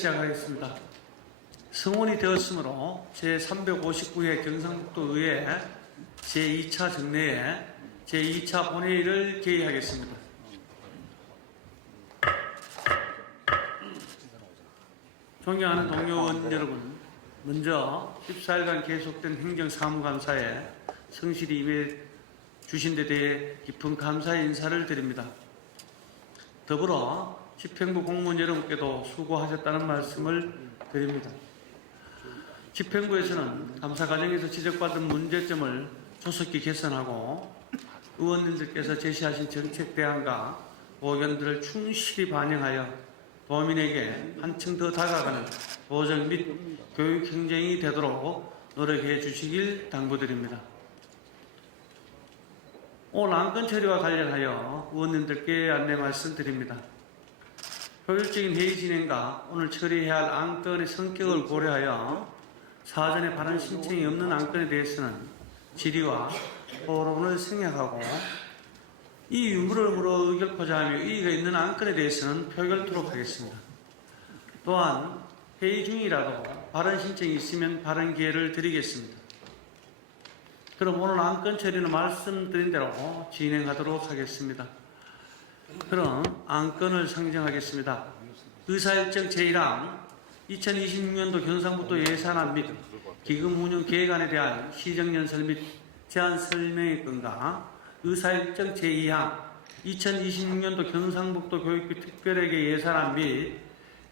시작하겠습니다. 성원이 되었으므로 제359회 경상북도의회 제2차 정례에 제2차 본회의를 개의하겠습니다. 존경하는 동료 의원 여러분, 먼저 14일간 계속된 행정사무감사에 성실히 임해 주신 데 대해 깊은 감사의 인사를 드립니다. 더불어 집행부 공무원 여러분께도 수고하셨다는 말씀을 드립니다. 집행부에서는 감사 과정에서 지적받은 문제점을 조속히 개선하고 의원님들께서 제시하신 정책 대안과 의견들을 충실히 반영하여 도민에게 한층 더 다가가는 보정 및 교육 행정이 되도록 노력해 주시길 당부드립니다. 오늘 안건 처리와 관련하여 의원님들께 안내 말씀드립니다. 효율적인 회의 진행과 오늘 처리해야 할 안건의 성격을 고려하여 사전에 발언 신청이 없는 안건에 대해서는 질의와 토론을 생략하고 이 유무를 물어 의결코자 하며 이의가 있는 안건에 대해서는 표결토록 하겠습니다. 또한 회의 중이라도 발언 신청이 있으면 발언 기회를 드리겠습니다. 그럼 오늘 안건 처리는 말씀드린 대로 진행하도록 하겠습니다. 그럼 안건을 상정하겠습니다. 의사일정 제1항 2026년도 경상북도 예산안 및 기금 운영 계획안에 대한 시정연설 및 제안 설명의 건과 의사일정 제2항 2026년도 경상북도 교육부 특별회계 예산안 및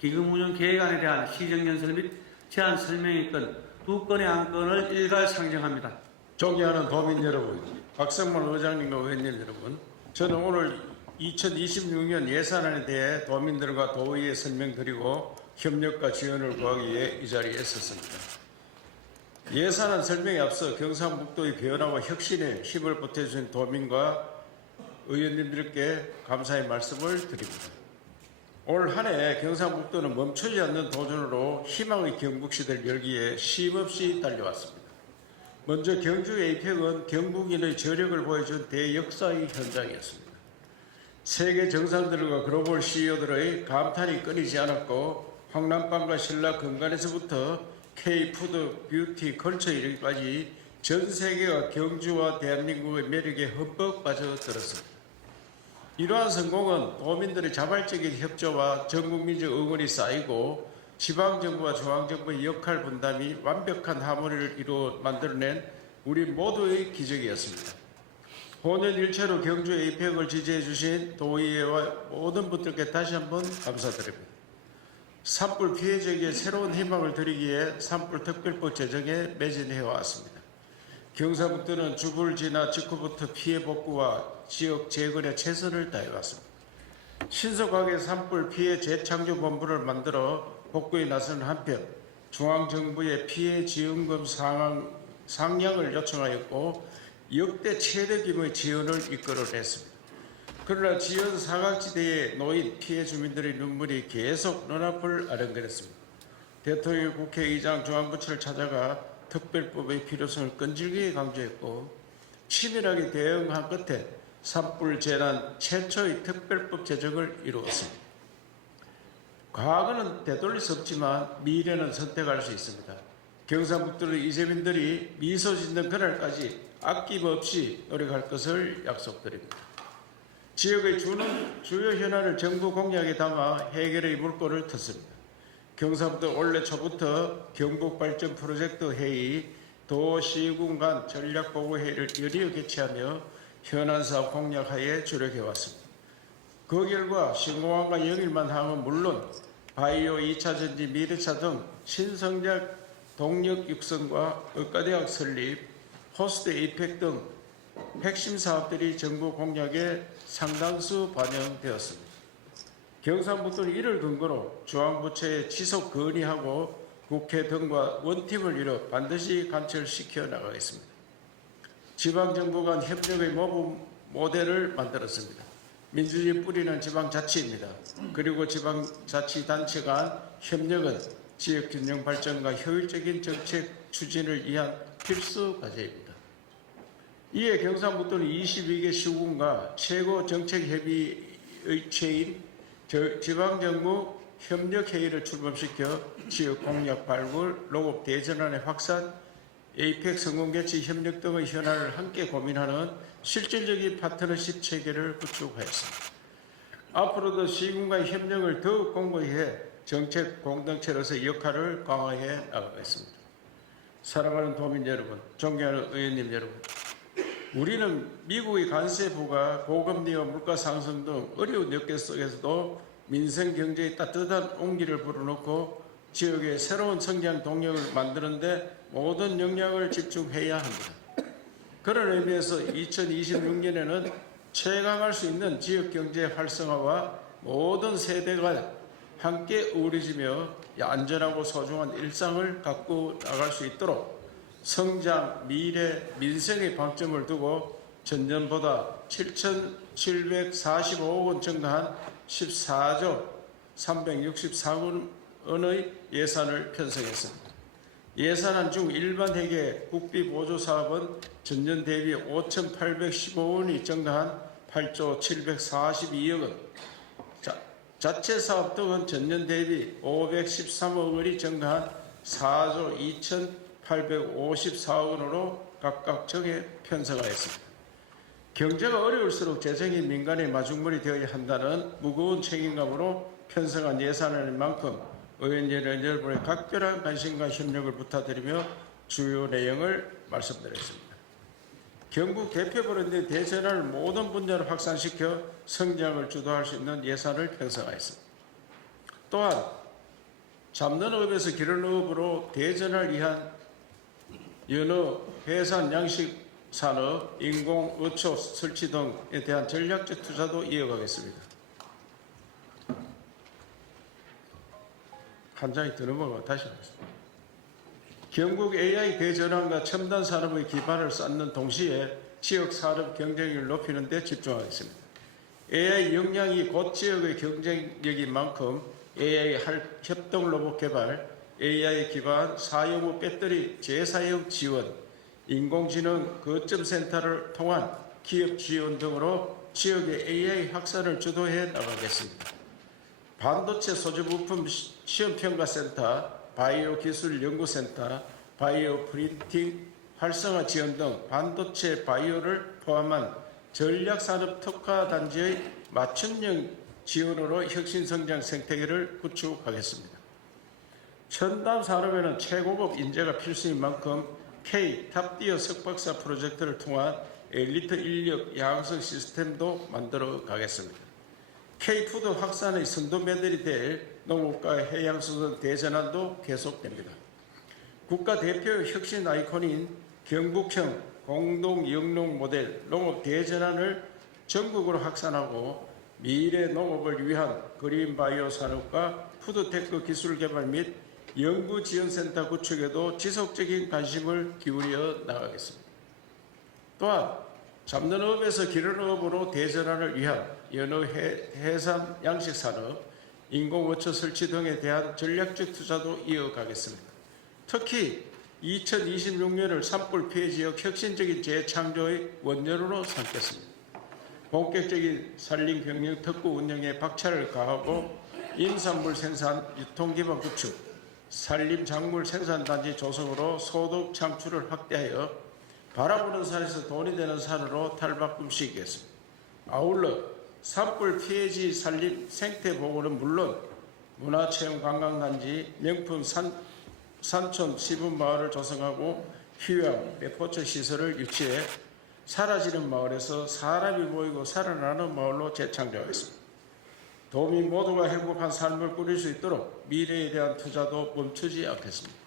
기금 운영 계획안에 대한 시정연설 및 제안 설명의 건 두 건의 안건을 일괄 상정합니다. 존경하는 도민 여러분, 박성만 의장님과 의원님 여러분, 저는 오늘 2026년 예산안에 대해 도민들과 도의에 설명드리고 협력과 지원을 구하기 위해 이 자리에 섰습니다. 예산안 설명에 앞서 경상북도의 변화와 혁신에 힘을 보태주신 도민과 의원님들께 감사의 말씀을 드립니다. 올 한 해 경상북도는 멈추지 않는 도전으로 희망의 경북시대를 열기에 쉼없이 달려왔습니다. 먼저 경주 에이펙은 경북인의 저력을 보여준 대역사의 현장이었습니다. 세계 정상들과 글로벌 CEO들의 감탄이 끊이지 않았고 황남빵과 신라 건강에서부터 K푸드, 뷰티, 컬처 이르기까지 전 세계가 경주와 대한민국의 매력에 흠뻑 빠져들었습니다. 이러한 성공은 도민들의 자발적인 협조와 전국민적 응원이 쌓이고 지방정부와 중앙정부의 역할 분담이 완벽한 하모니를 이루어 만들어낸 우리 모두의 기적이었습니다. 혼연일체로 경주 에이펙을 지지해 주신 도의회와 모든 분들께 다시 한번 감사드립니다. 산불 피해자에게 새로운 희망을 드리기에 산불 특별법 제정에 매진해 왔습니다. 경상북도는 주불 지나 직후부터 피해 복구와 지역 재건에 최선을 다해왔습니다. 신속하게 산불 피해 재창조 본부를 만들어 복구에 나서는 한편 중앙정부의 피해 지원금 상향을 요청하였고 역대 최대 규모의 지원을 이끌어냈습니다. 그러나 지원 사각지대에 놓인 피해 주민들의 눈물이 계속 눈앞을 아른거렸습니다. 대통령 국회의장 중앙부처를 찾아가 특별법의 필요성을 끈질기게 강조했고 치밀하게 대응한 끝에 산불 재난 최초의 특별법 제정을 이루었습니다. 과거는 되돌릴 수 없지만 미래는 선택할 수 있습니다. 경상북도의 이재민들이 미소 짓는 그날까지 아낌없이 노력할 것을 약속드립니다. 지역의 주요 현안을 정부 공약에 담아 해결의 물꼬를 텄습니다. 경상북도 올해 초부터 경북발전 프로젝트 회의, 도, 시군 간 전략보고회의를 연이어 개최하며 현안사업 공약하에 주력해왔습니다. 그 결과 신공항과 영일만 항은 물론 바이오 2차전지 미래차 등 신성장 동력 육성과 의과대학 설립, 포스트 에이펙 등 핵심 사업들이 정부 공약에 상당수 반영되었습니다. 경상북도는 이를 근거로 중앙부처에 지속 건의하고 국회 등과 원팀을 이뤄 반드시 관철시켜 나가겠습니다. 지방정부 간 협력의 모델을 만들었습니다. 민주주의 뿌리는 지방자치입니다. 그리고 지방자치단체 간 협력은 지역균형 발전과 효율적인 정책 추진을 위한 필수 과제입니다. 이에 경상북도는 22개 시군과 최고 정책협의체인 지방정부 협력회의를 출범시켜 지역 공약 발굴, 농업 대전환의 확산, 에이펙 성공 개최 협력 등의 현안을 함께 고민하는 실질적인 파트너십 체계를 구축하였습니다. 앞으로도 시군과의 협력을 더욱 공고히 해 정책 공동체로서의 역할을 강화해 나가겠습니다. 사랑하는 도민 여러분, 존경하는 의원님 여러분, 우리는 미국의 관세 부과 고금리와 물가 상승 등 어려운 역계 속에서도 민생 경제의 따뜻한 온기를 불어넣고 지역의 새로운 성장 동력을 만드는 데 모든 역량을 집중해야 합니다. 그런 의미에서 2026년에는 체감할 수 있는 지역 경제 활성화와 모든 세대가 함께 어우러지며 안전하고 소중한 일상을 갖고 나갈 수 있도록 성장, 미래, 민생의 방점을 두고 전년보다 7,745억 원 증가한 14조 364억 원의 예산을 편성했습니다. 예산안 중 일반 회계 국비 보조 사업은 전년 대비 5,815억 원이 증가한 8조 742억 원, 자체 사업 등은 전년 대비 513억 원이 증가한 4조 2,854억 원으로 각각 정해 편성하였습니다. 경제가 어려울수록 재정이 민간의 마중물이 되어야 한다는 무거운 책임감으로 편성한 예산안인 만큼 의원 여러분의 각별한 관심과 협력을 부탁드리며 주요 내용을 말씀드리겠습니다. 경북 대표 브랜드 대전환을 모든 분야로 확산시켜 성장을 주도할 수 있는 예산을 편성하였습니다. 또한 잡는업에서 기른업으로 대전환을 위한 연어, 해산, 양식 산업, 인공 어초 설치 등에 대한 전략적 투자도 이어가겠습니다. 한 장이 더 넘어가고 다시 하겠습니다. 경북 AI 대전환과 첨단 산업의 기반을 쌓는 동시에 지역 산업 경쟁력을 높이는 데 집중하겠습니다. AI 역량이 곧 지역의 경쟁력인 만큼 AI 협동 로봇 개발, AI 기반 사용후 배터리 재사용 지원, 인공지능 거점 센터를 통한 기업 지원 등으로 지역의 AI 확산을 주도해 나가겠습니다. 반도체 소재 부품 시험평가센터, 바이오 기술 연구센터, 바이오 프린팅 활성화 지원 등 반도체 바이오를 포함한 전략산업 특화단지의 맞춤형 지원으로 혁신성장 생태계를 구축하겠습니다. 첨단 산업에는 최고급 인재가 필수인 만큼 K 탑티어 석박사 프로젝트를 통한 엘리트 인력 양성 시스템도 만들어 가겠습니다. K푸드 확산의 선도매들이 될 농업과 해양수산 대전환도 계속됩니다. 국가 대표 혁신 아이콘인 경북형 공동 영농 모델 농업 대전환을 전국으로 확산하고 미래 농업을 위한 그린 바이오 산업과 푸드테크 기술 개발 및 연구지원센터 구축에도 지속적인 관심을 기울여 나가겠습니다. 또한 잡는업에서 기른업으로 대전환을 위한 연어, 해산, 양식산업, 인공어초 설치 등에 대한 전략적 투자도 이어가겠습니다. 특히 2026년을 산불 피해 지역 혁신적인 재창조의 원년으로 삼겠습니다. 본격적인 산림 경영 특구 운영에 박차를 가하고 임산물 생산 유통기반 구축, 산림 작물 생산단지 조성으로 소득 창출을 확대하여 바라보는 산에서 돈이 되는 산으로 탈바꿈시키겠습니다. 아울러 산불 피해지 산림 생태 보호는 물론 문화체험관광단지, 명품 산촌 시분마을을 조성하고 휴양, 매포처 시설을 유치해 사라지는 마을에서 사람이 모이고 살아나는 마을로 재창조하겠습니다. 도민 모두가 행복한 삶을 꾸릴 수 있도록 미래에 대한 투자도 멈추지 않겠습니다.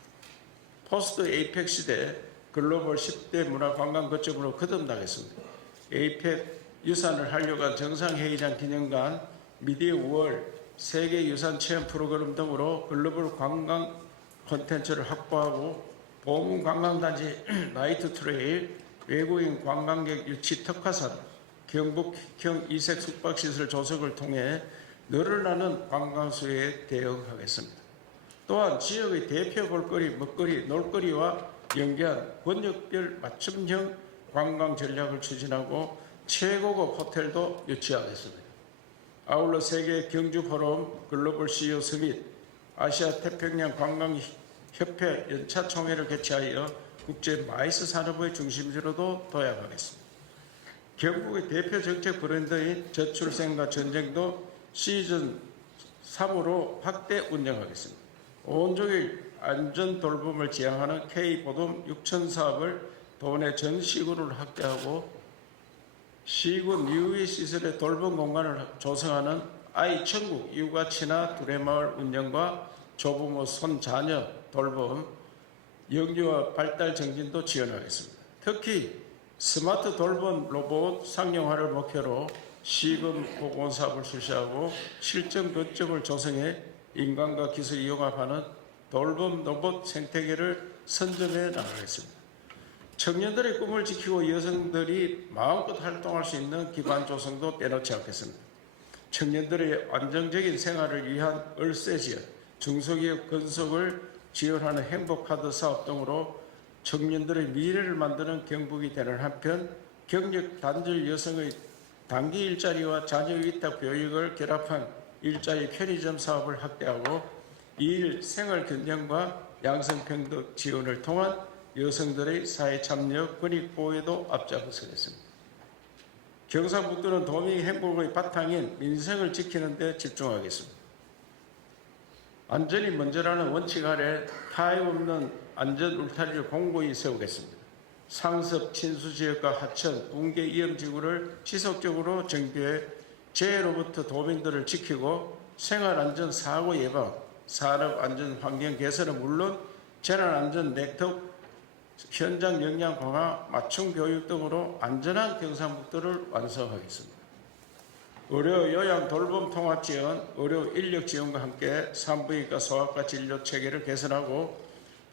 포스트 에이펙 시대 글로벌 10대 문화관광 거점으로 거듭나겠습니다. 에이펙 유산을 하려고 정상회의장 기념관, 미디어 월, 세계유산 체험 프로그램 등으로 글로벌 관광 콘텐츠를 확보하고 보문 관광단지 나이트 트레일, 외국인 관광객 유치 특화산, 경북형 이색 숙박시설 조성을 통해 늘어나는 관광수요에 대응하겠습니다. 또한 지역의 대표 볼거리, 먹거리, 놀거리와 연계한 권역별 맞춤형 관광 전략을 추진하고 최고급 호텔도 유치하겠습니다. 아울러 세계 경주 포럼, 글로벌 CEO 서밋, 아시아 태평양 관광협회 연차 총회를 개최하여 국제 마이스 산업의 중심지로도 도약하겠습니다. 경북의 대표 정책 브랜드인 저출생과 전쟁도 시즌 3으로 확대 운영하겠습니다. 온종일 안전 돌봄을 지향하는 K보돔 6천 사업을 도내 전 시군을 확대하고 시군 유의 시설의 돌봄 공간을 조성하는 아이천국 육아 친화 두레마을 운영과 조부모 손자녀 돌봄 영유아 발달 정진도 지원하겠습니다. 특히 스마트 돌봄 로봇 상용화를 목표로 시군 보건 사업을 실시하고 실전 거점을 조성해 인간과 기술이 융합하는 돌봄 로봇 생태계를 선점해 나가겠습니다. 청년들의 꿈을 지키고 여성들이 마음껏 활동할 수 있는 기반 조성도 빼놓지 않겠습니다. 청년들의 안정적인 생활을 위한 을세 지원, 중소기업 건설을 지원하는 행복카드 사업 등으로 청년들의 미래를 만드는 경북이 되는 한편 경력 단절 여성의 단기 일자리와 자녀 위탁 교육을 결합한 일자리 편의점 사업을 확대하고 이일 생활 경쟁과 양성평등 지원을 통한 여성들의 사회 참여 권익 보호에도 앞장서겠습니다. 경상북도는 도민 행복의 바탕인 민생을 지키는 데 집중하겠습니다. 안전이 먼저라는 원칙 아래 타협 없는 안전 울타리를 공고히 세우겠습니다. 상습, 친수지역과 하천, 붕괴 위험지구를 지속적으로 정비해 재해로부터 도민들을 지키고 생활안전 사고 예방, 산업안전 환경 개선은 물론 재난안전 네트워크 현장 역량 강화, 맞춤 교육 등으로 안전한 경상북도를 완성하겠습니다. 의료 요양 돌봄 통합 지원, 의료 인력 지원과 함께 산부인과 소아과 진료 체계를 개선하고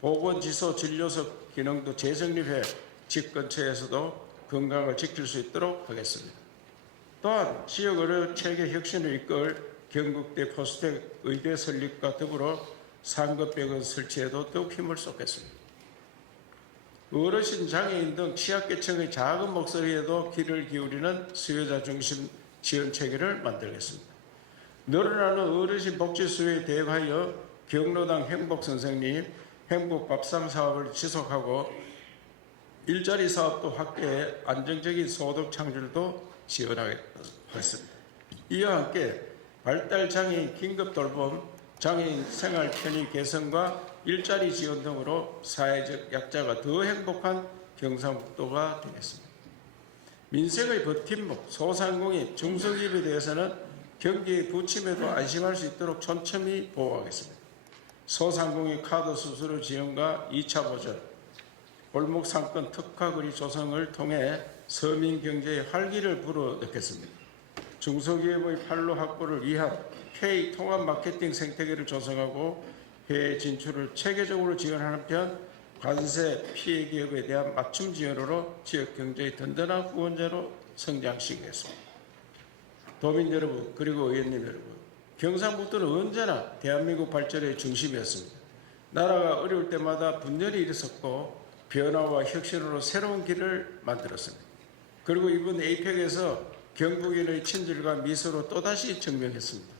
보건지소 진료소 기능도 재정립해 집 근처에서도 건강을 지킬 수 있도록 하겠습니다. 또한 지역 의료 체계 혁신을 이끌 경북대 포스텍 의대 설립과 더불어 상급병원 설치에도 더욱 힘을 쏟겠습니다. 어르신, 장애인 등 취약계층의 작은 목소리에도 귀를 기울이는 수요자 중심 지원 체계를 만들겠습니다. 늘어나는 어르신 복지 수요에 대응하여 경로당 행복선생님, 행복밥상 사업을 지속하고 일자리 사업도 확대해 안정적인 소득 창출도 지원하겠습니다. 이와 함께 발달장애인 긴급돌봄, 장애인 생활 편의 개선과 일자리 지원 등으로 사회적 약자가 더 행복한 경상북도가 되겠습니다. 민생의 버팀목, 소상공인, 중소기업에 대해서는 경기의 부침에도 안심할 수 있도록 촘촘히 보호하겠습니다. 소상공인 카드 수수료 지원과 2차 보전, 골목상권 특화거리 조성을 통해 서민 경제의 활기를 불어넣겠습니다. 중소기업의 판로 확보를 위한 K 통합 마케팅 생태계를 조성하고 해외 진출을 체계적으로 지원하는 편 관세 피해 기업에 대한 맞춤 지원으로 지역 경제의 든든한 후원자로 성장시키겠습니다. 도민 여러분 그리고 의원님 여러분, 경상북도는 언제나 대한민국 발전의 중심이었습니다. 나라가 어려울 때마다 분열이 일어섰고 변화와 혁신으로 새로운 길을 만들었습니다. 그리고 이번 에이펙에서 경북인의 친절과 미소로 또다시 증명했습니다.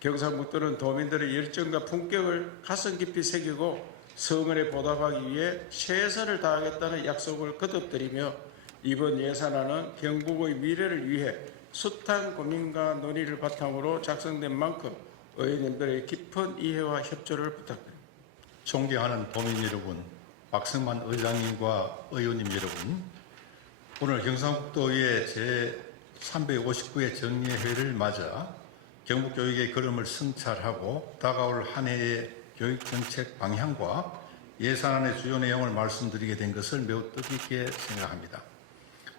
경상북도는 도민들의 열정과 품격을 가슴 깊이 새기고 성원에 보답하기 위해 최선을 다하겠다는 약속을 거듭드리며 이번 예산안은 경북의 미래를 위해 숱한 고민과 논의를 바탕으로 작성된 만큼 의원님들의 깊은 이해와 협조를 부탁드립니다. 존경하는 도민 여러분, 박성만 의장님과 의원님 여러분, 오늘 경상북도의 제359회 정례회를 맞아 경북교육의 걸음을 성찰하고 다가올 한 해의 교육정책 방향과 예산안의 주요 내용을 말씀드리게 된 것을 매우 뜻깊게 생각합니다.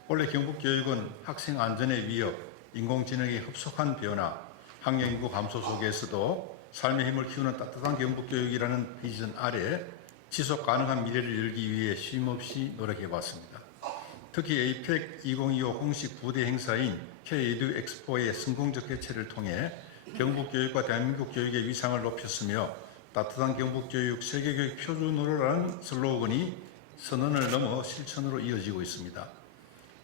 원래 경북교육은 학생 안전의 위협, 인공지능의 흡속한 변화, 학령인구 감소 속에서도 삶의 힘을 키우는 따뜻한 경북교육이라는 비전 아래 지속 가능한 미래를 열기 위해 쉼없이 노력해왔습니다. 특히 에이펙 2025 공식 부대 행사인 K-에듀 엑스포의 성공적 개최를 통해 경북교육과 대한민국 교육의 위상을 높였으며 따뜻한 경북교육 세계교육 표준으로라는 슬로건이 선언을 넘어 실천으로 이어지고 있습니다.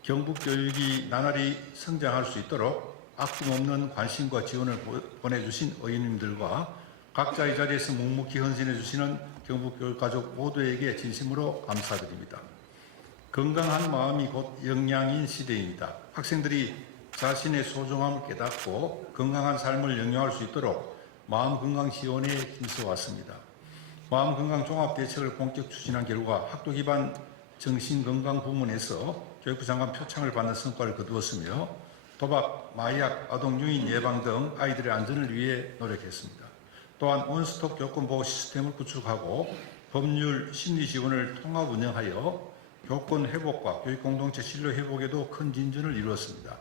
경북교육이 나날이 성장할 수 있도록 아낌없는 관심과 지원을 보내주신 의원님들과 각자의 자리에서 묵묵히 헌신해 주시는 경북교육가족 모두에게 진심으로 감사드립니다. 건강한 마음이 곧 역량인 시대입니다. 학생들이 자신의 소중함을 깨닫고 건강한 삶을 영위할 수 있도록 마음건강 지원에 힘써왔습니다. 마음건강 종합대책을 본격 추진한 결과 학교 기반 정신건강 부문에서 교육부 장관 표창을 받는 성과를 거두었으며 도박, 마약, 아동 유인 예방 등 아이들의 안전을 위해 노력했습니다. 또한 원스톱 교권보호 시스템을 구축하고 법률, 심리 지원을 통합 운영하여 교권 회복과 교육 공동체 신뢰 회복에도 큰 진전을 이루었습니다.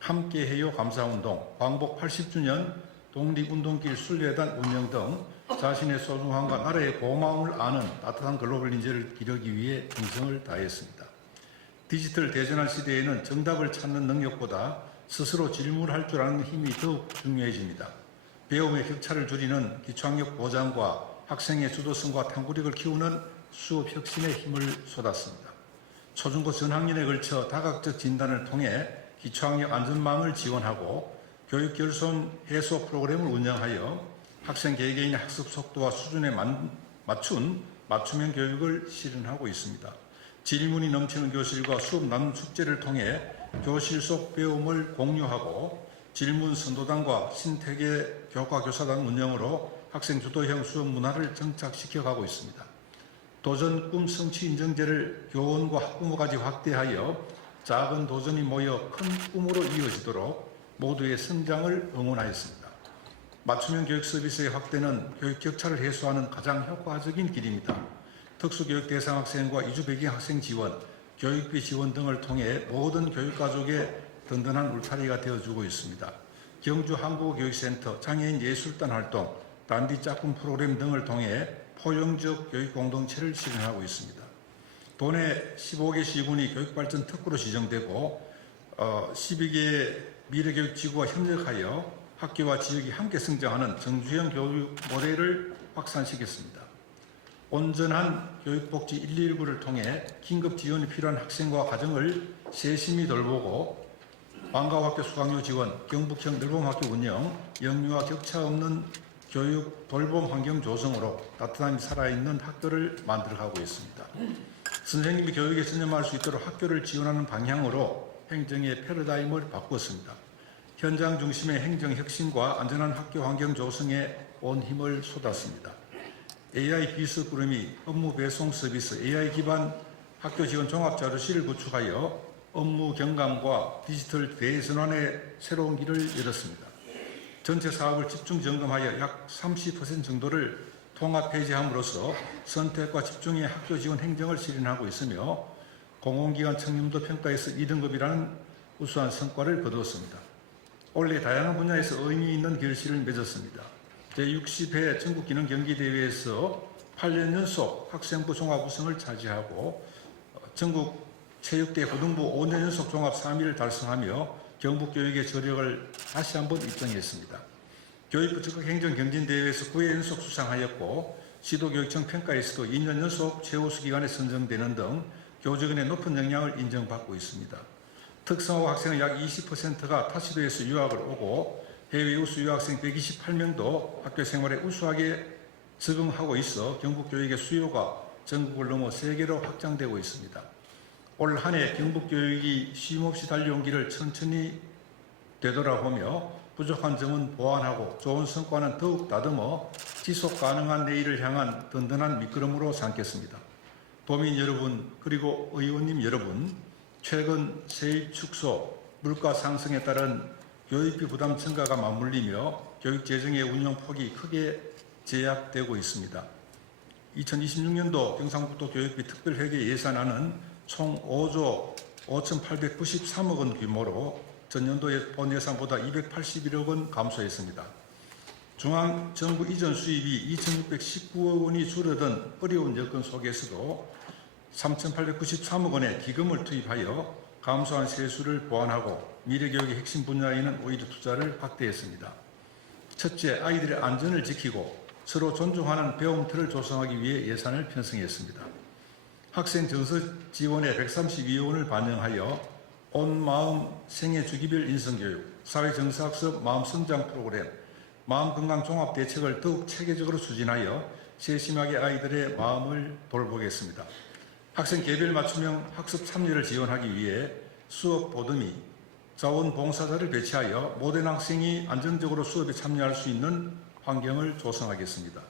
함께해요 감사운동, 광복 80주년 독립운동길 순례단 운영 등 자신의 소중함과 나라의 고마움을 아는 따뜻한 글로벌 인재를 기르기 위해 정성을 다했습니다. 디지털 대전환 시대에는 정답을 찾는 능력보다 스스로 질문할 줄 아는 힘이 더욱 중요해집니다. 배움의 격차를 줄이는 기초학력 보장과 학생의 주도성과 탐구력을 키우는 수업 혁신의 힘을 쏟았습니다. 초중고 전학년에 걸쳐 다각적 진단을 통해 기초학력 안전망을 지원하고 교육 결손 해소 프로그램을 운영하여 학생 개개인의 학습 속도와 수준에 맞춘 맞춤형 교육을 실현하고 있습니다. 질문이 넘치는 교실과 수업 나눔 숙제를 통해 교실 속 배움을 공유하고 질문 선도단과 신태계 교과 교사단 운영으로 학생 주도형 수업 문화를 정착시켜 가고 있습니다. 도전 꿈 성취 인정제를 교원과 학부모까지 확대하여 작은 도전이 모여 큰 꿈으로 이어지도록 모두의 성장을 응원하였습니다. 맞춤형 교육 서비스의 확대는 교육 격차를 해소하는 가장 효과적인 길입니다. 특수교육 대상 학생과 이주 배경 학생 지원, 교육비 지원 등을 통해 모든 교육가족의 든든한 울타리가 되어주고 있습니다. 경주 한국어교육센터, 장애인 예술단 활동, 단디 짝꿍 프로그램 등을 통해 포용적 교육 공동체를 실현하고 있습니다. 도내 15개 시군이 교육발전 특구로 지정되고 12개의 미래교육지구와 협력하여 학교와 지역이 함께 성장하는 정주형 교육 모델을 확산시켰습니다. 온전한 교육복지 119를 통해 긴급 지원이 필요한 학생과 가정을 세심히 돌보고 방과학교 수강료 지원, 경북형 늘봄학교 운영, 영유아 격차 없는 교육 돌봄 환경 조성으로 따뜻함이 살아있는 학교를 만들어가고 있습니다. 선생님이 교육에 전념할 수 있도록 학교를 지원하는 방향으로 행정의 패러다임을 바꾸었습니다. 현장 중심의 행정 혁신과 안전한 학교 환경 조성에 온 힘을 쏟았습니다. AI 비서 구름이 업무 배송 서비스 AI 기반 학교 지원 종합자료실을 구축하여 업무 경감과 디지털 대전환의 새로운 길을 열었습니다. 전체 사업을 집중 점검하여 약 30% 정도를 통합 폐지함으로써 선택과 집중의 학교 지원 행정을 실현하고 있으며 공공기관 청렴도 평가에서 2등급이라는 우수한 성과를 거두었습니다. 올해 다양한 분야에서 의미 있는 결실을 맺었습니다. 제60회 전국기능경기대회에서 8년 연속 학생부 종합 우승을 차지하고 전국 체육대 고등부 5년 연속 종합 3위를 달성하며 경북교육의 저력을 다시 한번 입증했습니다. 교육부 적극행정경진대회에서 9회 연속 수상하였고 시도교육청 평가에서도 2년 연속 최우수 기관에 선정되는 등 교직원의 높은 역량을 인정받고 있습니다. 특성화고 학생의 약 20%가 타시도에서 유학을 오고 해외 우수 유학생 128명도 학교 생활에 우수하게 적응하고 있어 경북교육의 수요가 전국을 넘어 세계로 확장되고 있습니다. 올 한 해 경북교육이 쉼없이 달려온 길을 천천히 되돌아보며 부족한 점은 보완하고 좋은 성과는 더욱 다듬어 지속 가능한 내일을 향한 든든한 밑거름으로 삼겠습니다. 도민 여러분 그리고 의원님 여러분, 최근 세입 축소, 물가 상승에 따른 교육비 부담 증가가 맞물리며 교육재정의 운영 폭이 크게 제약되고 있습니다. 2026년도 경상북도 교육비 특별회계 예산안은 총 5조 5,893억 원 규모로 전년도의 본 예산보다 281억 원 감소했습니다. 중앙정부 이전 수입이 2,619억 원이 줄어든 어려운 여건 속에서도 3,893억 원의 기금을 투입하여 감소한 세수를 보완하고 미래교육의 핵심 분야에는 오히려 투자를 확대했습니다. 첫째, 아이들의 안전을 지키고 서로 존중하는 배움틀을 조성하기 위해 예산을 편성했습니다. 학생 정서 지원에 132억 원을 반영하여 온 마음 생애 주기별 인성교육, 사회정서학습 마음성장 프로그램, 마음건강 종합대책을 더욱 체계적으로 추진하여 세심하게 아이들의 마음을 돌보겠습니다. 학생 개별 맞춤형 학습 참여를 지원하기 위해 수업 보듬이, 자원봉사자를 배치하여 모든 학생이 안정적으로 수업에 참여할 수 있는 환경을 조성하겠습니다.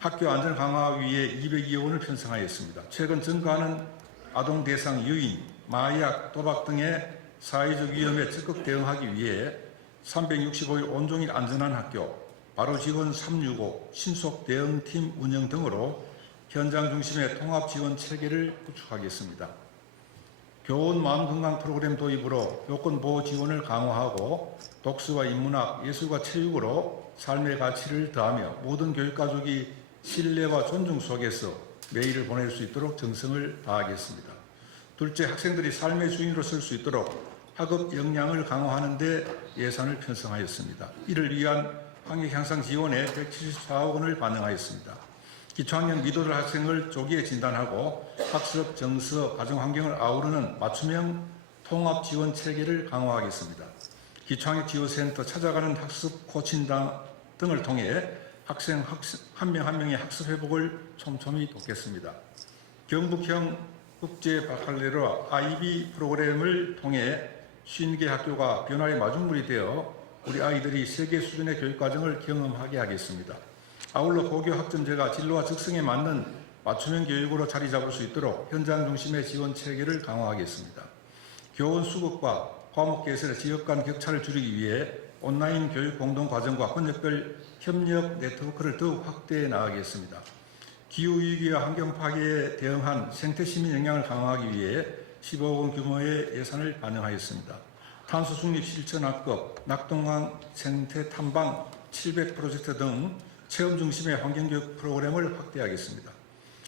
학교 안전 강화 위해 202억 원을 편성하였습니다. 최근 증가하는 아동 대상 유인, 마약, 도박 등의 사회적 위험에 적극 대응하기 위해 365일 온종일 안전한 학교, 바로 지원 365, 신속 대응팀 운영 등으로 현장 중심의 통합 지원 체계를 구축하겠습니다. 교원 마음건강 프로그램 도입으로 요건 보호 지원을 강화하고 독서와 인문학, 예술과 체육으로 삶의 가치를 더하며 모든 교육가족이 신뢰와 존중 속에서 매일을 보낼 수 있도록 정성을 다하겠습니다. 둘째, 학생들이 삶의 주인으로 설 수 있도록 학업 역량을 강화하는 데 예산을 편성하였습니다. 이를 위한 학력 향상 지원에 174억 원을 반영하였습니다. 기초학력 미도들 학생을 조기에 진단하고 학습, 정서, 가정 환경을 아우르는 맞춤형 통합 지원 체계를 강화하겠습니다. 기초학력 지원센터, 찾아가는 학습 코칭당 등을 통해 학생 한 명 한 명의 학습 회복을 촘촘히 돕겠습니다. 경북형 국제 바칼레로와 IB 프로그램을 통해 50개 학교가 변화의 마중물이 되어 우리 아이들이 세계 수준의 교육과정을 경험하게 하겠습니다. 아울러 고교 학점제가 진로와 적성에 맞는 맞춤형 교육으로 자리 잡을 수 있도록 현장 중심의 지원 체계를 강화하겠습니다. 교원 수급과 과목 개설의 지역 간 격차를 줄이기 위해 온라인 교육 공동 과정과 권역별 협력 네트워크를 더욱 확대해 나가겠습니다. 기후위기와 환경 파괴에 대응한 생태시민 역량을 강화하기 위해 15억 원 규모의 예산을 반영하였습니다. 탄소 중립 실천 학급, 낙동강 생태 탐방 700 프로젝트 등 체험 중심의 환경교육 프로그램을 확대하겠습니다.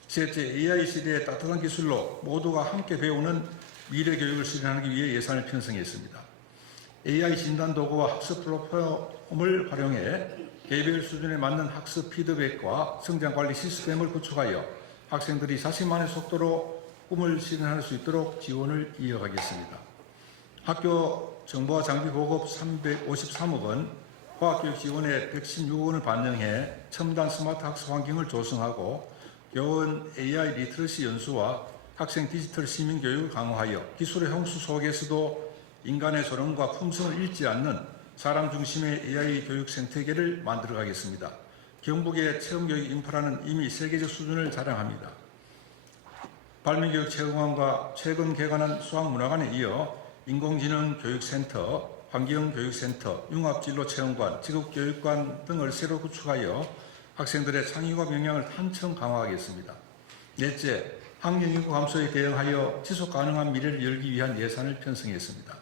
셋째, AI 시대의 따뜻한 기술로 모두가 함께 배우는 미래 교육을 실현하기 위해 예산을 편성했습니다. AI 진단 도구와 학습 플랫폼을 활용해 개별 수준에 맞는 학습 피드백과 성장 관리 시스템을 구축하여 학생들이 자신만의 속도로 꿈을 실현할 수 있도록 지원을 이어가겠습니다. 학교 정보와 장비 보급 353억 원, 과학교육 지원에 116억 원을 반영해 첨단 스마트 학습 환경을 조성하고 교원 AI 리터러시 연수와 학생 디지털 시민 교육을 강화하여 기술의 홍수 속에서도 인간의 소령과 품성을 잃지 않는 사람 중심의 AI 교육 생태계를 만들어가겠습니다. 경북의 체험교육 인프라는 이미 세계적 수준을 자랑합니다. 발명교육 체험관과 최근 개관한 수학문화관에 이어 인공지능 교육센터, 환경교육센터, 융합진로체험관, 직업교육관 등을 새로 구축하여 학생들의 창의과 역량을 한층 강화하겠습니다. 넷째, 학령인구 감소에 대응하여 지속가능한 미래를 열기 위한 예산을 편성했습니다.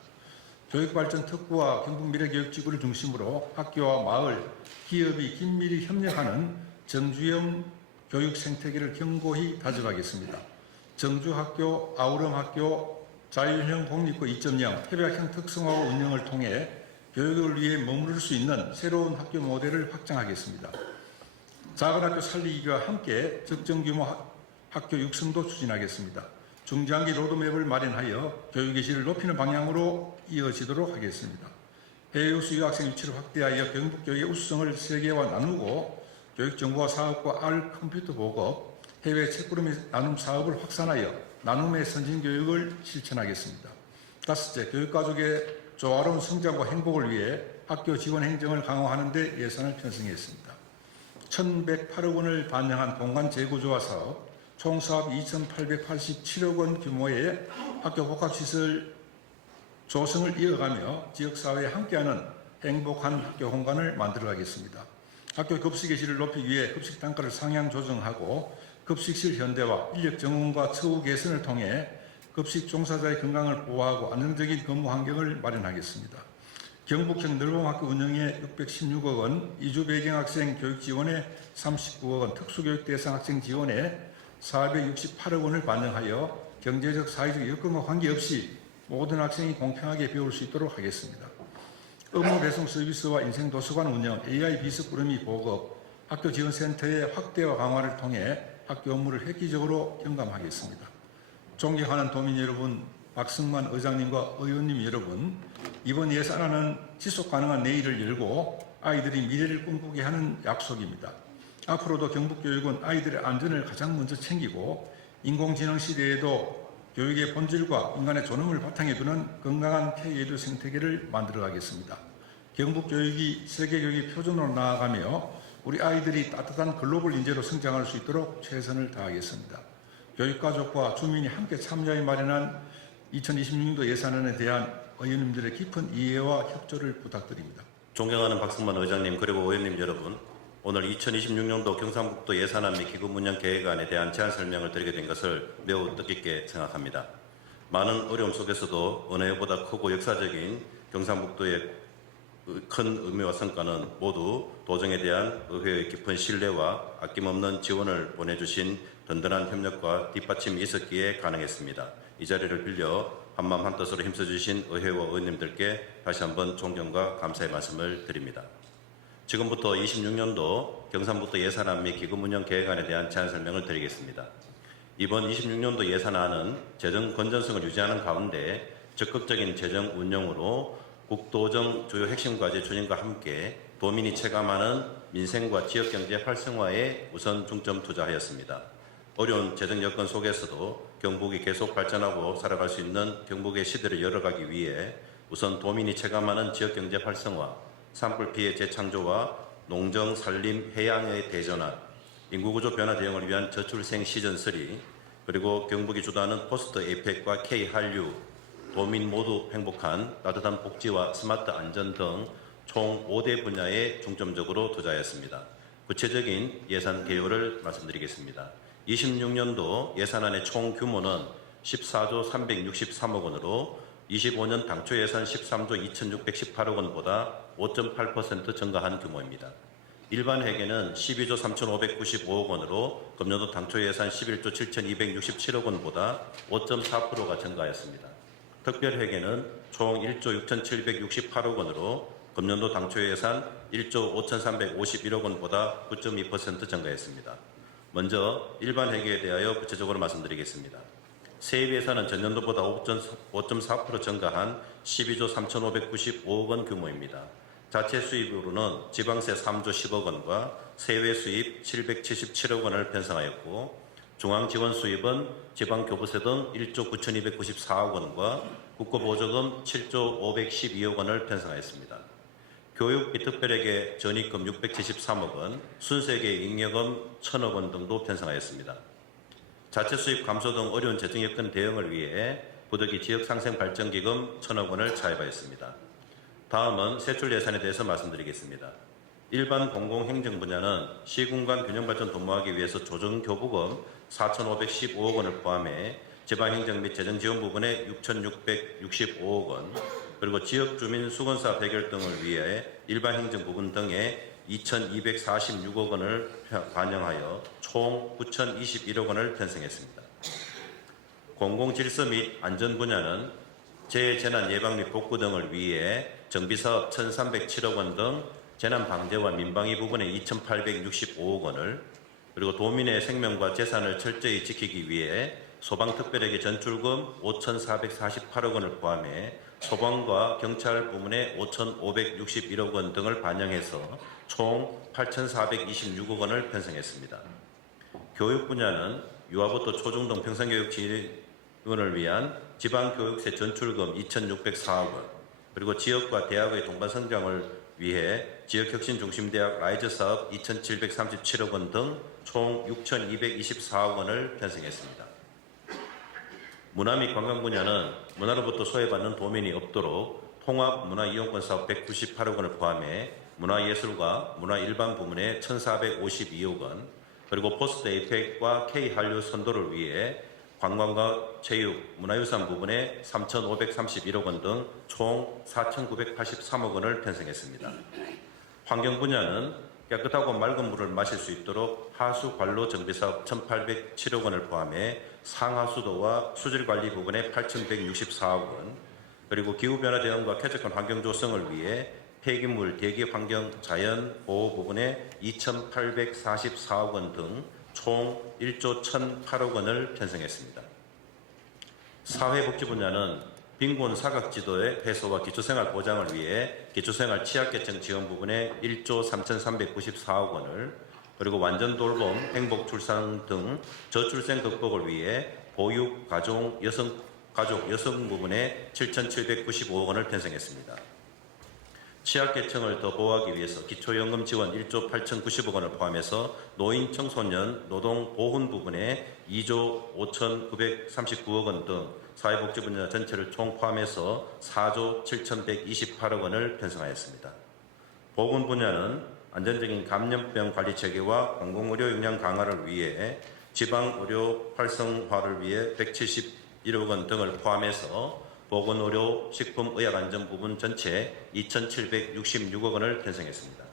교육발전 특구와 경북미래교육지구를 중심으로 학교와 마을, 기업이 긴밀히 협력하는 정주형 교육 생태계를 견고히 다져가겠습니다. 정주학교, 아우름학교, 자율형 공립고 2.0, 협약형 특성화와 운영을 통해 교육을 위해 머무를 수 있는 새로운 학교 모델을 확장하겠습니다. 작은 학교 살리기와 함께 적정 규모 학교 육성도 추진하겠습니다. 중장기 로드맵을 마련하여 교육의 질을 높이는 방향으로 이어지도록 하겠습니다. 해외 우수 유학생 유치를 확대하여 경북교육의 우수성을 세계와 나누고 교육정보화 사업과 R 컴퓨터 보급, 해외 책구름이 나눔 사업을 확산하여 나눔의 선진교육을 실천하겠습니다. 다섯째, 교육가족의 조화로운 성장과 행복을 위해 학교 지원 행정을 강화하는 데 예산을 편성했습니다. 1,108억 원을 반영한 공간 재구조화 사업, 총 사업 2,887억 원 규모의 학교 복합시설 조성을 이어가며 지역사회에 함께하는 행복한 학교 공간을 만들어가겠습니다. 학교 급식의 질을 높이기 위해 급식 단가를 상향 조정하고 급식실 현대화, 인력 정원과 처우 개선을 통해 급식 종사자의 건강을 보호하고 안정적인 근무 환경을 마련하겠습니다. 경북형 넓음학교 운영에 616억 원, 이주 배경 학생 교육 지원에 39억 원, 특수교육 대상 학생 지원에 468억 원을 반영하여 경제적, 사회적 여건과 관계없이 모든 학생이 공평하게 배울 수 있도록 하겠습니다. 업무 배송 서비스와 인생도서관 운영, AI 비스꾸러미 보급, 학교 지원센터의 확대와 강화를 통해 학교 업무를 획기적으로 경감하겠습니다. 존경하는 도민 여러분, 박승만 의장님과 의원님 여러분, 이번 예산안은 지속 가능한 내일을 열고 아이들이 미래를 꿈꾸게 하는 약속입니다. 앞으로도 경북교육은 아이들의 안전을 가장 먼저 챙기고 인공지능 시대에도 교육의 본질과 인간의 존엄을 바탕에 두는 건강한 K-에듀 생태계를 만들어가겠습니다. 경북교육이 세계교육의 표준으로 나아가며 우리 아이들이 따뜻한 글로벌 인재로 성장할 수 있도록 최선을 다하겠습니다. 교육가족과 주민이 함께 참여해 마련한 2026년도 예산안에 대한 의원님들의 깊은 이해와 협조를 부탁드립니다. 존경하는 박승만 의장님 그리고 의원님 여러분, 오늘 2026년도 경상북도 예산안 및 기금운영 계획안에 대한 제안 설명을 드리게 된 것을 매우 뜻깊게 생각합니다. 많은 어려움 속에서도 어느 해보다 크고 역사적인 경상북도의 큰 의미와 성과는 모두 도정에 대한 의회의 깊은 신뢰와 아낌없는 지원을 보내주신 든든한 협력과 뒷받침이 있었기에 가능했습니다. 이 자리를 빌려 한마음 한뜻으로 힘써주신 의회와 의원님들께 다시 한번 존경과 감사의 말씀을 드립니다. 지금부터 26년도 경상북도 예산안 및 기금운영 계획안에 대한 제안 설명을 드리겠습니다. 이번 26년도 예산안은 재정 건전성을 유지하는 가운데 적극적인 재정 운영으로 국도정 주요 핵심 과제 추진과 함께 도민이 체감하는 민생과 지역경제 활성화에 우선 중점 투자하였습니다. 어려운 재정 여건 속에서도 경북이 계속 발전하고 살아갈 수 있는 경북의 시대를 열어가기 위해 우선 도민이 체감하는 지역경제 활성화, 산불 피해 재창조와 농정, 산림, 해양의 대전환, 인구구조 변화 대응을 위한 저출생 시즌3, 그리고 경북이 주도하는 포스트 에이펙과 K-한류, 도민 모두 행복한 따뜻한 복지와 스마트 안전 등 총 5대 분야에 중점적으로 투자하였습니다. 구체적인 예산 개요를 말씀드리겠습니다. 26년도 예산안의 총 규모는 14조 363억 원으로 25년 당초 예산 13조 2618억 원보다 5.8% 증가한 규모입니다. 일반 회계는 12조 3595억 원으로 금년도 당초 예산 11조 7267억 원보다 5.4%가 증가하였습니다. 특별 회계는 총 1조 6768억 원으로 금년도 당초 예산 1조 5351억 원보다 9.2% 증가했습니다. 먼저 일반 회계에 대하여 구체적으로 말씀드리겠습니다. 세입 예산은 전년도보다 5.4% 증가한 12조 3,595억 원 규모입니다. 자체 수입으로는 지방세 3조 10억 원과 세외 수입 777억 원을 편성하였고, 중앙지원 수입은 지방교부세 등 1조 9,294억 원과 국고보조금 7조 512억 원을 편성하였습니다. 교육 비특별회계 전입금 673억 원, 순세계 잉여금 1,000억 원 등도 편성하였습니다. 자체 수입 감소 등 어려운 재정 여건 대응을 위해 부득이 지역상생발전기금 1,000억 원을 차입하였습니다. 다음은 세출 예산에 대해서 말씀드리겠습니다. 일반 공공행정 분야는 시군간 균형발전 도모하기 위해서 조정교부금 4,515억 원을 포함해 지방행정 및 재정지원 부분에 6,665억 원, 그리고 지역주민 수건사 해결 등을 위해 일반행정 부분 등에 2,246억 원을 반영하여 총 9,021억 원을 편성했습니다. 공공질서 및 안전 분야는 재해재난 예방 및 복구 등을 위해 정비사업 1,307억 원 등 재난방재와 민방위 부분에 2,865억 원을, 그리고 도민의 생명과 재산을 철저히 지키기 위해 소방특별회계 전출금 5,448억 원을 포함해 소방과 경찰 부문에 5,561억 원 등을 반영해서 총 8,426억 원을 편성했습니다. 교육 분야는 유아부터 초중등 평생교육 지원을 위한 지방교육세 전출금 2,604억 원, 그리고 지역과 대학의 동반 성장을 위해 지역혁신중심대학 라이즈 사업 2,737억 원 등 총 6,224억 원을 편성했습니다. 문화 및 관광 분야는 문화로부터 소외받는 도민이 없도록 통합문화이용권 사업 198억 원을 포함해 문화예술과 문화일반 부문에 1,452억 원, 그리고 포스트 에이펙과 K한류 선도를 위해 관광과 체육, 문화유산 부분에 3,531억 원 등 총 4,983억 원을 편성했습니다. 환경 분야는 깨끗하고 맑은 물을 마실 수 있도록 하수 관로 정비 사업 1,807억 원을 포함해 상하수도와 수질관리 부분에 8,164억 원, 그리고 기후변화 대응과 쾌적한 환경 조성을 위해 폐기물, 대기 환경, 자연 보호 부분에 2,844억 원 등 총 1조 1,008억 원을 편성했습니다. 사회복지 분야는 빈곤 사각지도의 해소와 기초생활 보장을 위해 기초생활 취약계층 지원 부분에 1조 3,394억 원을, 그리고 완전 돌봄, 행복 출산 등 저출생 극복을 위해 보육, 가족, 여성 부분에 7,795억 원을 편성했습니다. 취약계층을 더 보호하기 위해서 기초연금 지원 1조 8,090억 원을 포함해서 노인, 청소년, 노동, 보훈 부분에 2조 5,939억 원 등 사회복지 분야 전체를 총 포함해서 4조 7,128억 원을 편성하였습니다. 보건 분야는 안전적인 감염병 관리 체계와 공공의료 역량 강화를 위해 지방의료 활성화를 위해 171억 원 등을 포함해서 보건의료, 식품의약안전 부분 전체 2,766억 원을 편성했습니다.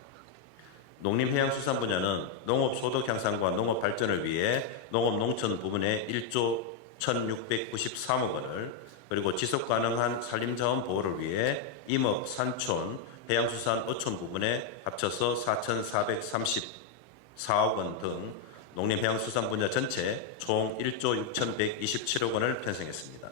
농림해양수산 분야는 농업 소득 향상과 농업 발전을 위해 농업 농촌 부분에 1조 1,693억 원을, 그리고 지속가능한 산림자원 보호를 위해 임업, 산촌, 해양수산 어촌 부분에 합쳐서 4,434억 원 등 농림해양수산 분야 전체 총 1조 6,127억 원을 편성했습니다.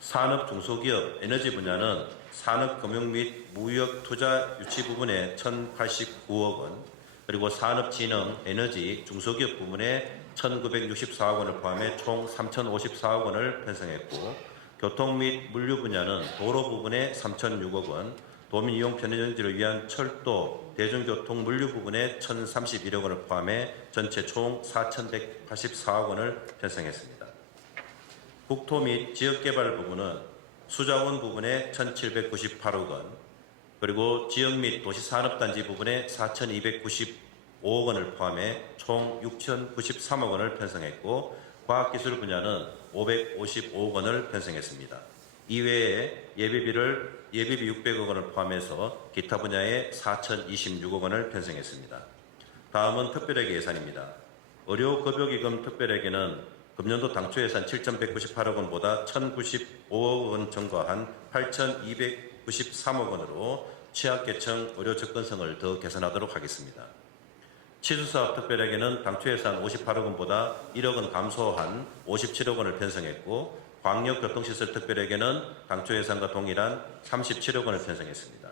산업 중소기업 에너지 분야는 산업금융 및 무역 투자 유치 부분에 1,089억 원, 그리고 산업진흥 에너지 중소기업 부문에 1,964억 원을 포함해 총 3,054억 원을 편성했고, 교통 및 물류 분야는 도로 부분에 3,006억 원, 도민 이용 편의정지를 위한 철도, 대중교통 물류 부분에 1,031억 원을 포함해 전체 총 4,184억 원을 편성했습니다. 국토 및 지역개발 부분은 수자원 부분에 1,798억 원, 그리고 지역 및 도시산업단지 부분에 4,295억 원을 포함해 총 6,093억 원을 편성했고, 과학기술 분야는 555억 원을 편성했습니다. 이외에 예비비 600억 원을 포함해서 기타 분야에 4,026억 원을 편성했습니다. 다음은 특별회계 예산입니다. 의료급여기금 특별회계는 금년도 당초 예산 7,198억 원보다 1,095억 원 증가한 8,293억 원으로 취약계층 의료 접근성을 더 개선하도록 하겠습니다. 치수사업 특별회계는 당초 예산 58억 원보다 1억 원 감소한 57억 원을 편성했고, 광역교통시설 특별회계는 당초 예산과 동일한 37억 원을 편성했습니다.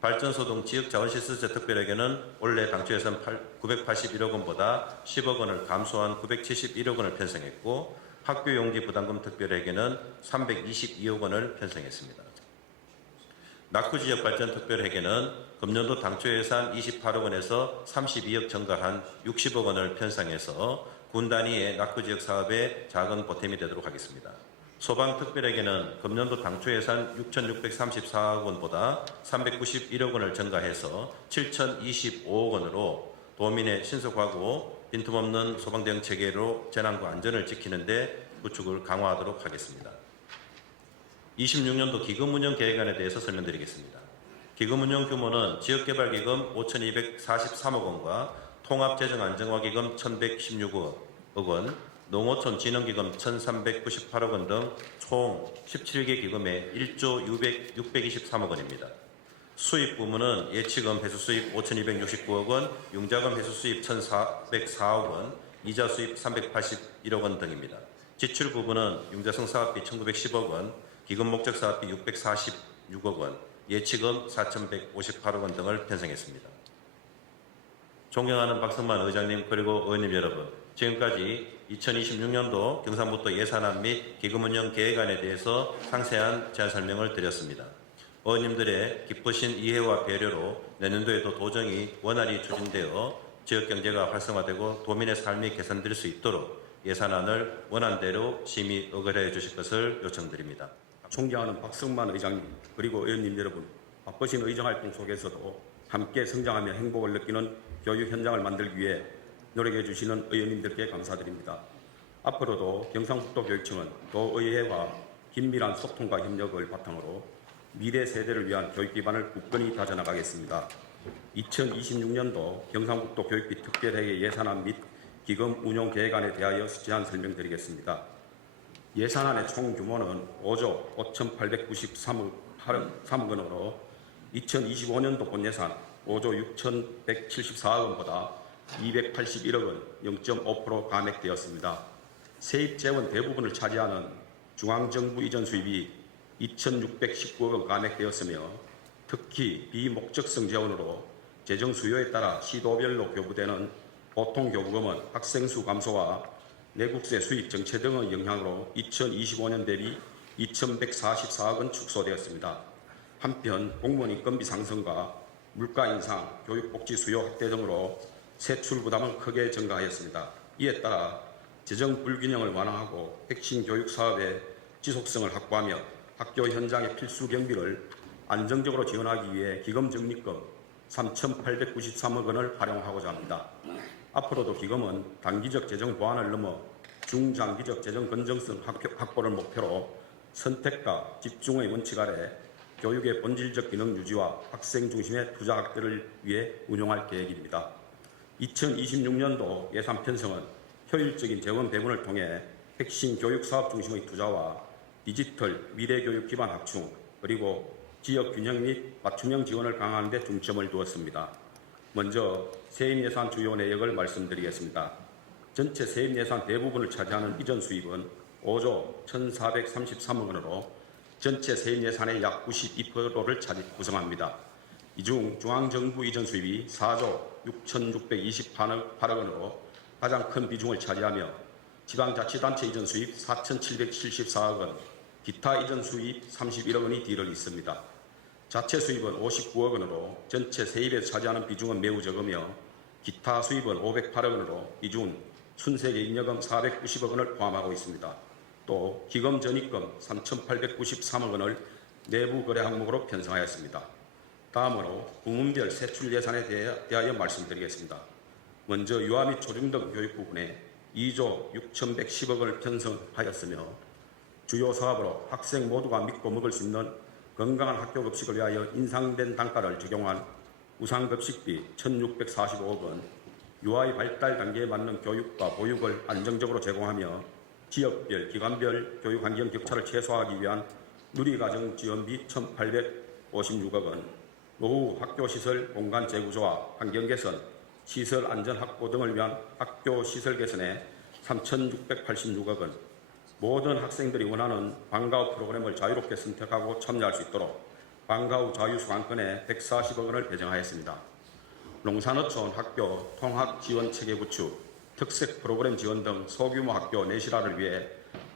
발전소 등 지역자원시설재 특별회계는 올해 당초 예산 981억 원보다 10억 원을 감소한 971억 원을 편성했고, 학교용지 부담금 특별회계는 322억 원을 편성했습니다. 낙후지역 발전 특별회계는 금년도 당초 예산 28억 원에서 32억 증가한 60억 원을 편성해서 군 단위의 낙후지역 사업에 작은 보탬이 되도록 하겠습니다. 소방특별회계는 금년도 당초 예산 6,634억 원보다 391억 원을 증가해서 7,025억 원으로 도민의 신속하고 빈틈없는 소방대응 체계로 재난과 안전을 지키는 데 구축을 강화하도록 하겠습니다. 26년도 기금운영 계획안에 대해서 설명드리겠습니다. 기금운영 규모는 지역개발기금 5,243억 원과 통합재정안정화기금 1,116억 원, 농어촌 진흥기금 1,398억 원 등 총 17개 기금에 1조 623억 원입니다. 수입 부문은 예치금 회수 수입 5,269억 원, 융자금 회수 수입 1,404억 원, 이자 수입 381억 원 등입니다. 지출 부분은 융자성 사업비 1,910억 원, 기금 목적 사업비 646억 원, 예치금 4,158억 원 등을 편성했습니다. 존경하는 박성만 의장님 그리고 의원님 여러분, 지금까지 2026년도 경상북도 예산안 및 기금운영 계획안에 대해서 상세한 제안 설명을 드렸습니다. 의원님들의 기쁘신 이해와 배려로 내년도에도 도정이 원활히 추진되어 지역경제가 활성화되고 도민의 삶이 개선될 수 있도록 예산안을 원안대로 심의 의결해 주실 것을 요청드립니다. 존경하는 박성만 의장님 그리고 의원님 여러분, 바쁘신 의정활동 속에서도 함께 성장하며 행복을 느끼는 교육 현장을 만들기 위해 노력해 주시는 의원님들께 감사드립니다. 앞으로도 경상북도 교육청은 도의회와 긴밀한 소통과 협력을 바탕으로 미래 세대를 위한 교육 기반을 굳건히 다져나가겠습니다. 2026년도 경상북도 교육비 특별회계 예산안 및 기금 운용 계획안에 대하여 제안 설명드리겠습니다. 예산안의 총 규모는 5조 5,893억 원으로 2025년도 본 예산 5조 6,174억 원보다 281억 원 0.5% 감액되었습니다. 세입 재원 대부분을 차지하는 중앙정부 이전 수입이 2,619억 원 감액되었으며 특히 비목적성 재원으로 재정 수요에 따라 시도별로 교부되는 보통교부금은 학생수 감소와 내국세 수입 정체 등의 영향으로 2025년 대비 2,144억 원 축소되었습니다. 한편 공무원 인건비 상승과 물가 인상, 교육복지 수요 확대 등으로 세출 부담은 크게 증가하였습니다. 이에 따라 재정 불균형을 완화하고 핵심 교육 사업의 지속성을 확보하며 학교 현장의 필수 경비를 안정적으로 지원하기 위해 기금 적립금 3,893억 원을 활용하고자 합니다. 앞으로도 기금은 단기적 재정 보완을 넘어 중장기적 재정 건전성 확보를 목표로 선택과 집중의 원칙 아래 교육의 본질적 기능 유지와 학생 중심의 투자 확대를 위해 운용할 계획입니다. 2026년도 예산 편성은 효율적인 재원 배분을 통해 핵심 교육 사업 중심의 투자와 디지털 미래교육 기반 확충 그리고 지역 균형 및 맞춤형 지원을 강화하는 데 중점을 두었습니다. 먼저 세임 예산 주요 내역을 말씀드리겠습니다. 전체 세임 예산 대부분을 차지하는 이전 수입은 5조 1,433억 원으로 전체 세임 예산의 약 92%를 구성합니다. 이 중 중앙정부 이전 수입이 4조 6,628억 원으로 가장 큰 비중을 차지하며 지방자치단체 이전 수입 4,774억 원, 기타 이전 수입 31억 원이 뒤를 잇습니다. 자체 수입은 59억 원으로 전체 세입에서 차지하는 비중은 매우 적으며 기타 수입은 508억 원으로 이 중 순세계 잉여금 490억 원을 포함하고 있습니다. 또 기금 전입금 3,893억 원을 내부 거래 항목으로 편성하였습니다. 다음으로 부문별 세출 예산에 대하여 말씀드리겠습니다. 먼저 유아 및 초중등 교육 부분에 2조 6,110억 원을 편성하였으며 주요 사업으로 학생 모두가 믿고 먹을 수 있는 건강한 학교 급식을 위하여 인상된 단가를 적용한 우상급식비 1,645억 원, 유아의 발달 단계에 맞는 교육과 보육을 안정적으로 제공하며 지역별, 기관별 교육 환경 격차를 최소화하기 위한 누리과정 지원비 1,856억 원, 노후 학교시설 공간 재구조와 환경 개선, 시설 안전 확보 등을 위한 학교 시설 개선에 3,686억 원, 모든 학생들이 원하는 방과 후 프로그램을 자유롭게 선택하고 참여할 수 있도록 방과 후 자유수강권에 140억 원을 배정하였습니다. 농산어촌 학교 통학 지원 체계 구축, 특색 프로그램 지원 등 소규모 학교 내실화를 위해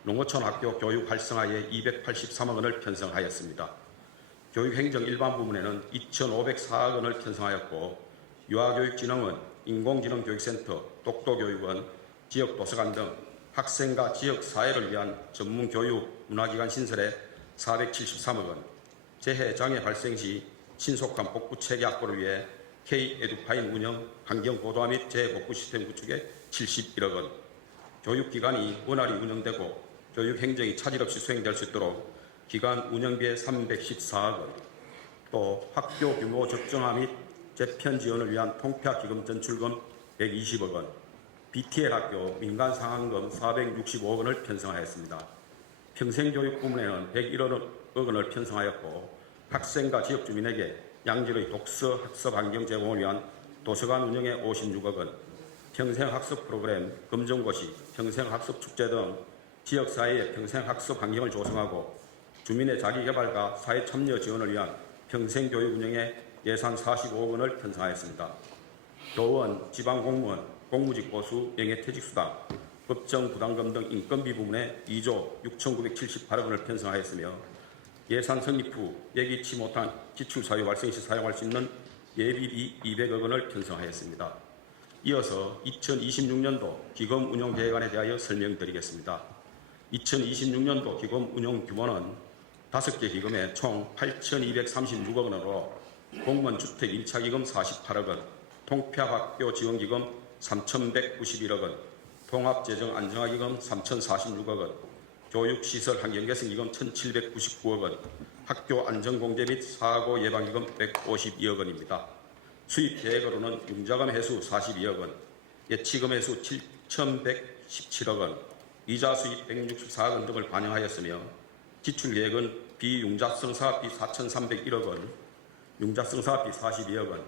농어촌 학교 교육 활성화에 283억 원을 편성하였습니다. 교육행정 일반 부문에는 2,504억 원을 편성하였고 유아교육진흥원, 인공지능교육센터, 똑똑교육원, 지역도서관 등 학생과 지역사회를 위한 전문교육 문화기관 신설에 473억 원, 재해장애 발생 시 신속한 복구체계 확보를 위해 K-에듀파인 운영, 환경 고도화 및 재복구 시스템 구축에 71억 원, 교육기관이 원활히 운영되고 교육행정이 차질 없이 수행될 수 있도록 기관 운영비에 314억 원, 또 학교 규모 적정화 및 재편 지원을 위한 통폐합 기금 전출금 120억 원, BTL 학교 민간 상환금 465억 원을 편성하였습니다. 평생교육 부문에는 101억 원을 편성하였고 학생과 지역 주민에게 양질의 독서 학습 환경 제공을 위한 도서관 운영에 56억 원, 평생학습 프로그램, 검정고시, 평생학습 축제 등 지역사회의 평생학습 환경을 조성하고 주민의 자기개발과 사회참여 지원을 위한 평생교육 운영에 예산 45억 원을 편성하였습니다. 교원, 지방공무원, 공무직 보수, 명예퇴직수당, 법정 부담금 등 인건비 부문에 2조 6,978억 원을 편성하였으며 예산 성립 후 예기치 못한 지출사유 발생 시 사용할 수 있는 예비비 200억 원을 편성하였습니다. 이어서 2026년도 기금 운용 계획안에 대하여 설명드리겠습니다. 2026년도 기금 운용 규모는 5개 기금에 총 8,236억 원으로 공무원 주택 1차 기금 48억 원, 통폐합학교 지원기금 3,191억 원, 통합재정 안정화 기금 3,046억 원, 교육시설 환경개선기금 1,799억 원, 학교 안전공제 및 사고 예방기금 152억 원입니다. 수입 계획으로는 융자금 회수 42억 원, 예치금 회수 7,117억 원, 이자 수입 164억 원 등을 반영하였으며 지출 계획은 비융자성 사업비 4,301억 원, 융자성 사업비 42억 원,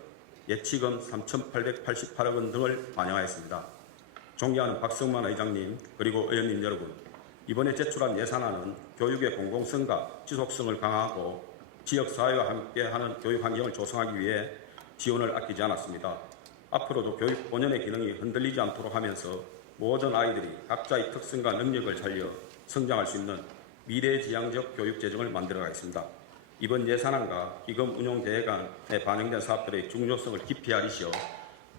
예치금 3,888억 원 등을 반영하였습니다. 존경하는 박성만 의장님 그리고 의원님 여러분, 이번에 제출한 예산안은 교육의 공공성과 지속성을 강화하고 지역사회와 함께하는 교육 환경을 조성하기 위해 지원을 아끼지 않았습니다. 앞으로도 교육 본연의 기능이 흔들리지 않도록 하면서 모든 아이들이 각자의 특성과 능력을 살려 성장할 수 있는 미래지향적 교육 재정을 만들어가겠습니다. 이번 예산안과 기금 운용 계획안에 반영된 사업들의 중요성을 깊이 알리시어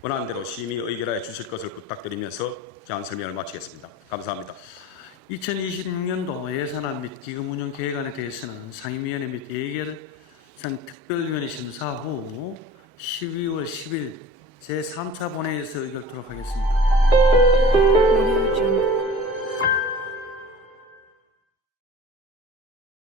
권한대로 심의 의결하여 주실 것을 부탁드리면서 제안 설명을 마치겠습니다. 감사합니다. 2026년도 예산안 및 기금 운영 계획안에 대해서는 상임위원회 및 예결산 특별위원회 심사 후 12월 10일 제3차 본회의에서 의결토록 하겠습니다. Audio Jungle.